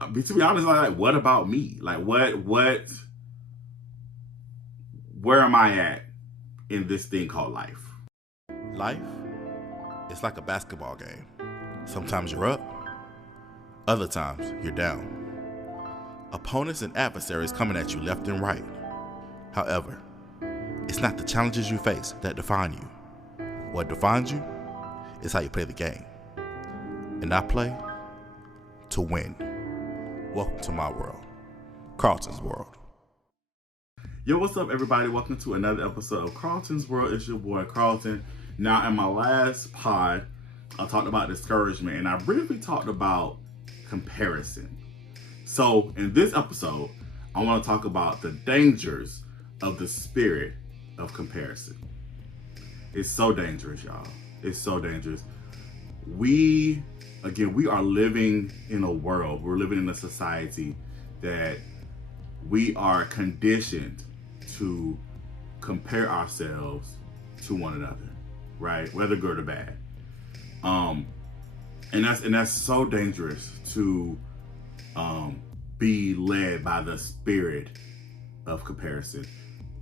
to be honest, like, what about me? Like, where am I at in this thing called life? Life is like a basketball game. Sometimes you're up, other times you're down. Opponents and adversaries coming at you left and right. However, it's not the challenges you face that define you. What defines you is how you play the game. And I play to win. Welcome to my world, KARLTON'S world. Yo, what's up, everybody? Welcome to another episode of KARLTON'S world. It's your boy KARLTON. Now, in my last pod, I talked about discouragement, and I briefly talked about comparison. So, in this episode, I want to talk about the dangers of the spirit of comparison. It's so dangerous, y'all. It's so dangerous. We are living in a world, we're living in a society that we are conditioned to compare ourselves to one another, right? Whether good or bad. And that's so dangerous to be led by the spirit of comparison.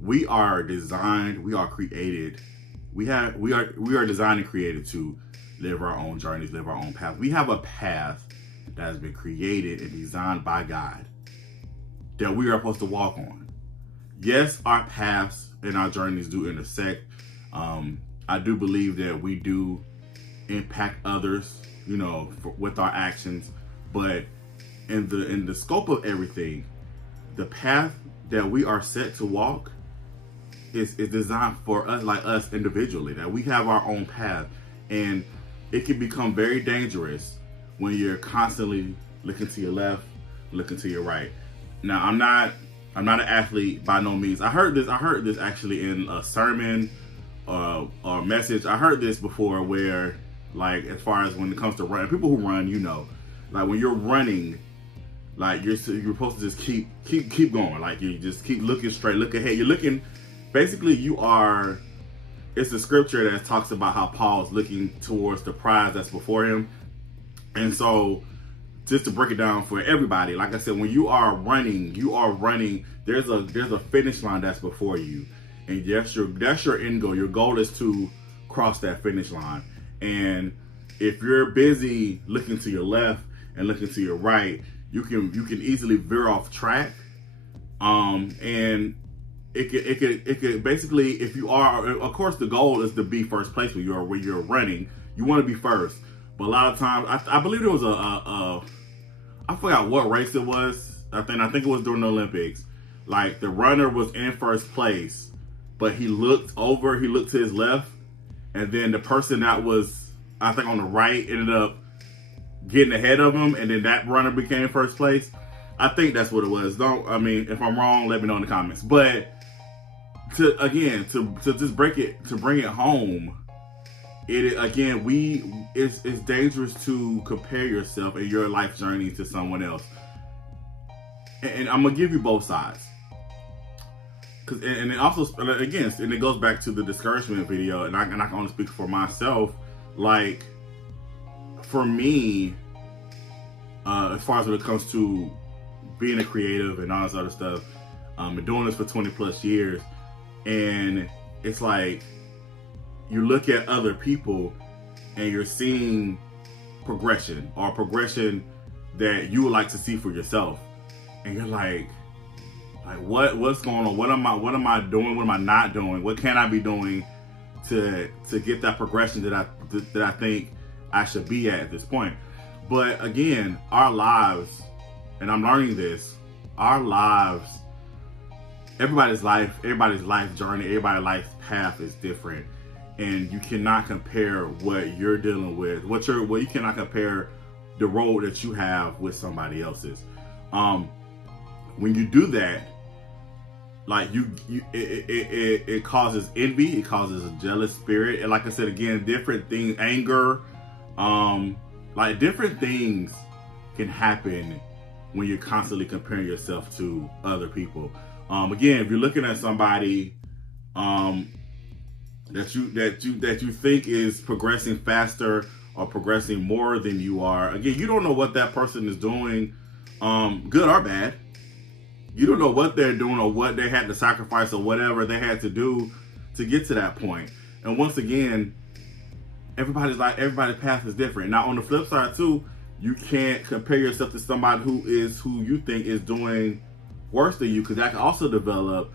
We are designed, we are created, we are designed and created to live our own journeys, live our own path. We have a path that has been created and designed by God that we are supposed to walk on. Yes, our paths and our journeys do intersect. I do believe that we do impact others, with our actions, but in the scope of everything, the path that we are set to walk is designed for us, like us individually, that we have our own path. And it can become very dangerous when you're constantly looking to your left, looking to your right. Now, I'm not an athlete by no means. I heard this actually in a sermon or message. I heard this before where, like, as far as when it comes to running, people who run, like when you're running, like you're supposed to just keep going. Like, you just keep looking straight, look ahead. You're looking, basically it's the scripture that talks about how Paul's looking towards the prize that's before him. And so, just to break it down for everybody, like I said, when you are running, there's a finish line that's before you. And that's your end goal. Your goal is to cross that finish line. And if you're busy looking to your left and looking to your right, you can easily veer off track. And it could basically, if you are, of course, the goal is to be first place when you're running. You want to be first, but a lot of times, I believe there was I forgot what race it was. I think it was during the Olympics. Like, the runner was in first place, but he looked to his left, and then the person that was, I think, on the right ended up getting ahead of him, and then that runner became first place. I think that's what it was. If I'm wrong, let me know in the comments. But to just bring it home, it's dangerous to compare yourself and your life journey to someone else. And I'm gonna give you both sides, and it also, again, and it goes back to the discouragement video, and I can only speak for myself. Like, for me, as far as when it comes to being a creative and all this other stuff, been doing this for 20 plus years, and it's like, you look at other people and you're seeing progression that you would like to see for yourself, and you're like what's going on? What am I doing? What am I not doing? What can I be doing to get that progression that I think I should be at this point? But again, our lives, and I'm learning this, our lives, everybody's life journey, everybody's life path is different. And you cannot compare what you're dealing with, you cannot compare the road that you have with somebody else's. When you do that, like it causes envy, it causes a jealous spirit. And like I said, again, different things, anger, like different things can happen when you're constantly comparing yourself to other people. Again, if you're looking at somebody, that you think is progressing faster or progressing more than you are, again, you don't know what that person is doing good or bad. You don't know what they're doing or what they had to sacrifice or whatever they had to do to get to that point. And once again, everybody's path is different. Now on the flip side too, you can't compare yourself to somebody who you think is doing worse than you, because that can also develop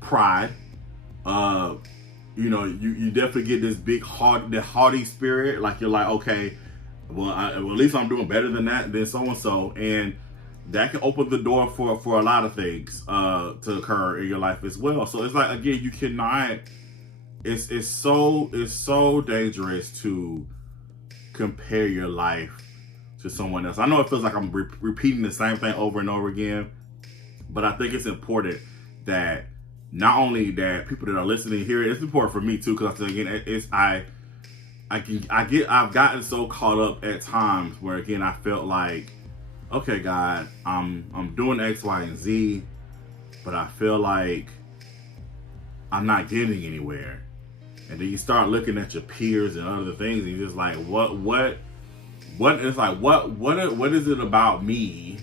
pride. You definitely get this big haughty spirit, like you're like, okay, well at least I'm doing better than so and so, and that can open the door for a lot of things to occur in your life as well. So it's like, again, you cannot. It's so dangerous to compare your life to someone else. I know it feels like I'm repeating the same thing over and over again, but I think it's important that not only that people that are listening hear it. It's important for me too, because again, I've gotten so caught up at times where, again, I felt like, okay, God, I'm doing X, Y, and Z, but I feel like I'm not getting anywhere. And then you start looking at your peers and other things, and you're just like, what is it about me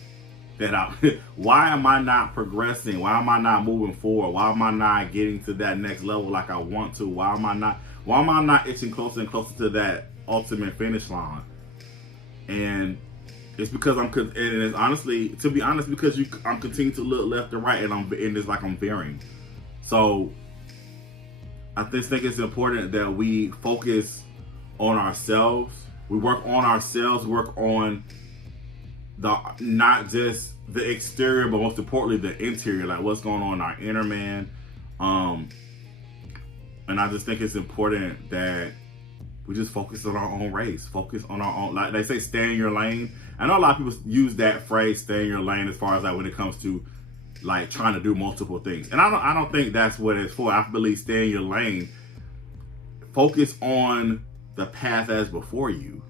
that why am I not progressing? Why am I not moving forward? Why am I not getting to that next level like I want to? Why am I not itching closer and closer to that ultimate finish line? And it's because and it's honestly, to be honest, because I'm continuing to look left and right, and it's like I'm veering. So I just think it's important that we focus on ourselves. We work on ourselves, work on not just the exterior, but most importantly the interior, like what's going on in our inner man. And I just think it's important that we just focus on our own race, focus on our own, like they say, stay in your lane. I know a lot of people use that phrase, stay in your lane, as far as like when it comes to like trying to do multiple things. And I don't think that's what it's for. I believe stay in your lane. Focus on the path that is before you.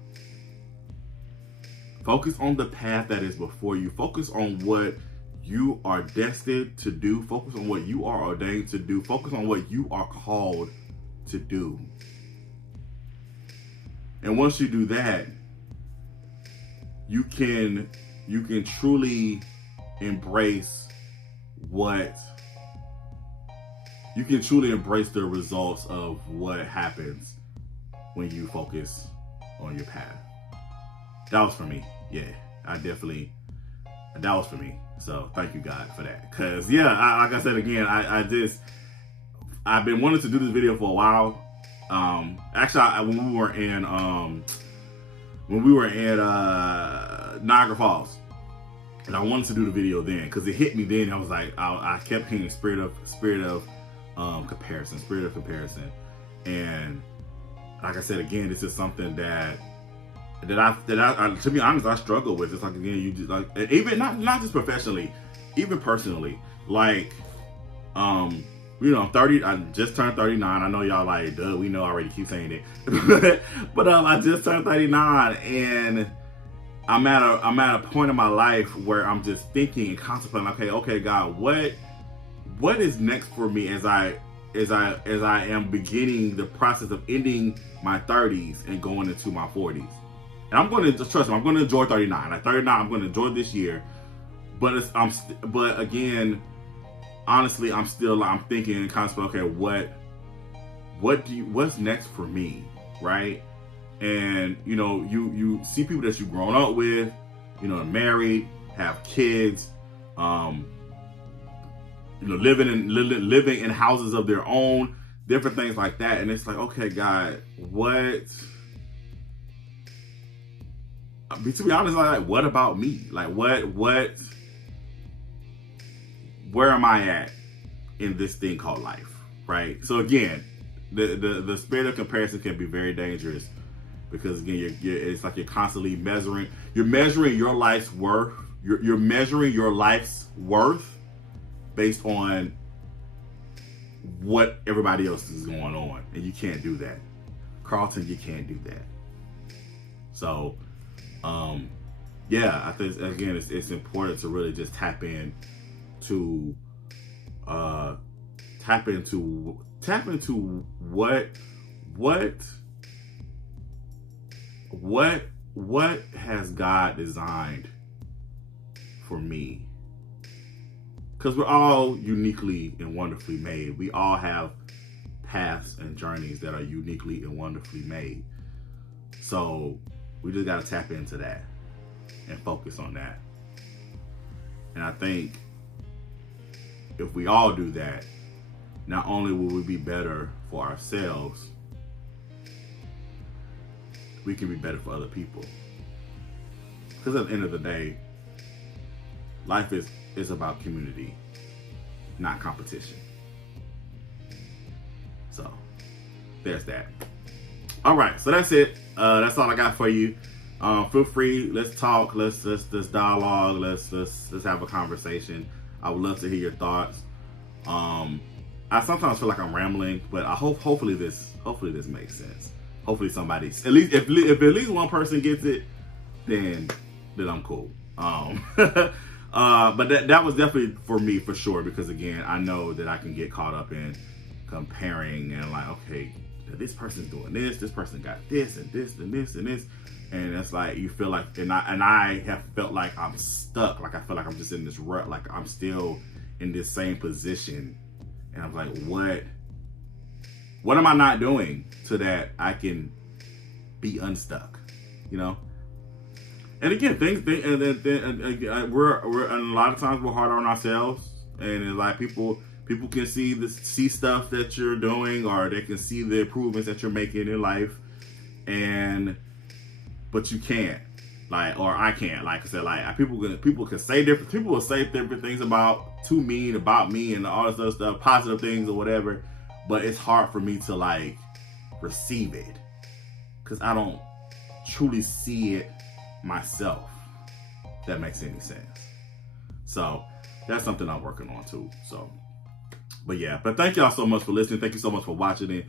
Focus on the path that is before you. Focus on what you are destined to do. Focus on what you are ordained to do. Focus on what you are called to do. And once you do that, you can truly embrace the results of what happens when you focus on your path. That was for me. Yeah, that was for me. So thank you, God, for that. Cause yeah, like I said again, I've been wanting to do this video for a while. Actually, when we were in Niagara Falls, and I wanted to do the video then, because it hit me then. I was like, I kept hearing spirit of comparison, and like I said again, this is something that I to be honest, I struggle with. It's like, again, you just like, even not just professionally, even personally, like I'm 30. I just turned 39. I know y'all like, duh, we know already. Keep saying it, but I just turned 39, and I'm at a point in my life where I'm just thinking and contemplating. Okay, God, what is next for me as I am beginning the process of ending my 30s and going into my 40s. And I'm going to just trust me. I'm going to enjoy 39. Like 39, I'm going to enjoy this year. But again, honestly, I'm thinking and contemplating. Okay, what's next for me, right? And you see people that you've grown up with, married, have kids, living in houses of their own, different things like that. And it's like, okay, God, to be honest, like, what about me? Like, where am I at in this thing called life, right? So again, the spirit of comparison can be very dangerous, because again, it's like you're constantly measuring your life's worth. You're measuring your life's worth based on what everybody else is going on, and you can't do that. Carlton, you can't do that. So yeah, I think again it's important to really just tap into what has God designed for me, because we're all uniquely and wonderfully made. We all have paths and journeys that are uniquely and wonderfully made. So we just got to tap into that and focus on that. And I think if we all do that, not only will we be better for ourselves, we can be better for other people. Because at the end of the day, life is about community, not competition. So there's that. All right, so that's it. That's all I got for you. Feel free. Let's talk. Let's dialogue. Let's have a conversation. I would love to hear your thoughts. I sometimes feel like I'm rambling, but I hopefully this makes sense. Hopefully somebody, at least if at least one person gets it, then I'm cool. But that was definitely for me, for sure, because again, I know that I can get caught up in comparing and like, okay, this person's doing this person got this and this and this and this, and it's like you feel like, and I have felt like I'm stuck, like I feel like I'm just in this rut, like I'm still in this same position, and I'm like, what am I not doing so that I can be unstuck, you know? And again, we're a lot of times we're hard on ourselves, and it's like people can see stuff that you're doing, or they can see the improvements that you're making in life, but you can't, like, or I can't, like I said, like people can say different, people will say different things about me and all this other stuff, positive things or whatever, but it's hard for me to like receive it because I don't truly see it myself, if that makes any sense. So that's something I'm working on too. So, but thank y'all so much for listening. Thank you so much for watching it.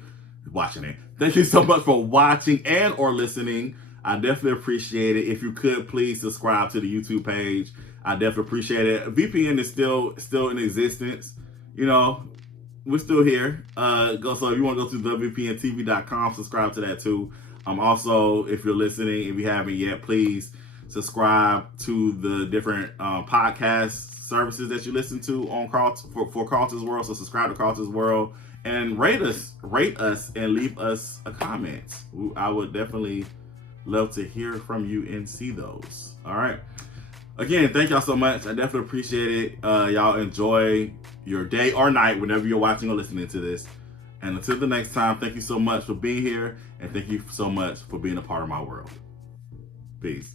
Thank you so much for watching and or listening. I definitely appreciate it. If you could, please subscribe to the YouTube page. I definitely appreciate it. VPN is still in existence. You know, we're still here. So if you want to go to thevpntv.com, subscribe to that too. Also, if you're listening, if you haven't yet, please subscribe to the different podcast services that you listen to on for Carlton's World. So subscribe to Carlton's World and rate us and leave us a comment. I would definitely love to hear from you and see those. All right. Again, thank y'all so much. I definitely appreciate it. Y'all enjoy your day or night whenever you're watching or listening to this. And until the next time, thank you so much for being here, and thank you so much for being a part of my world. Peace.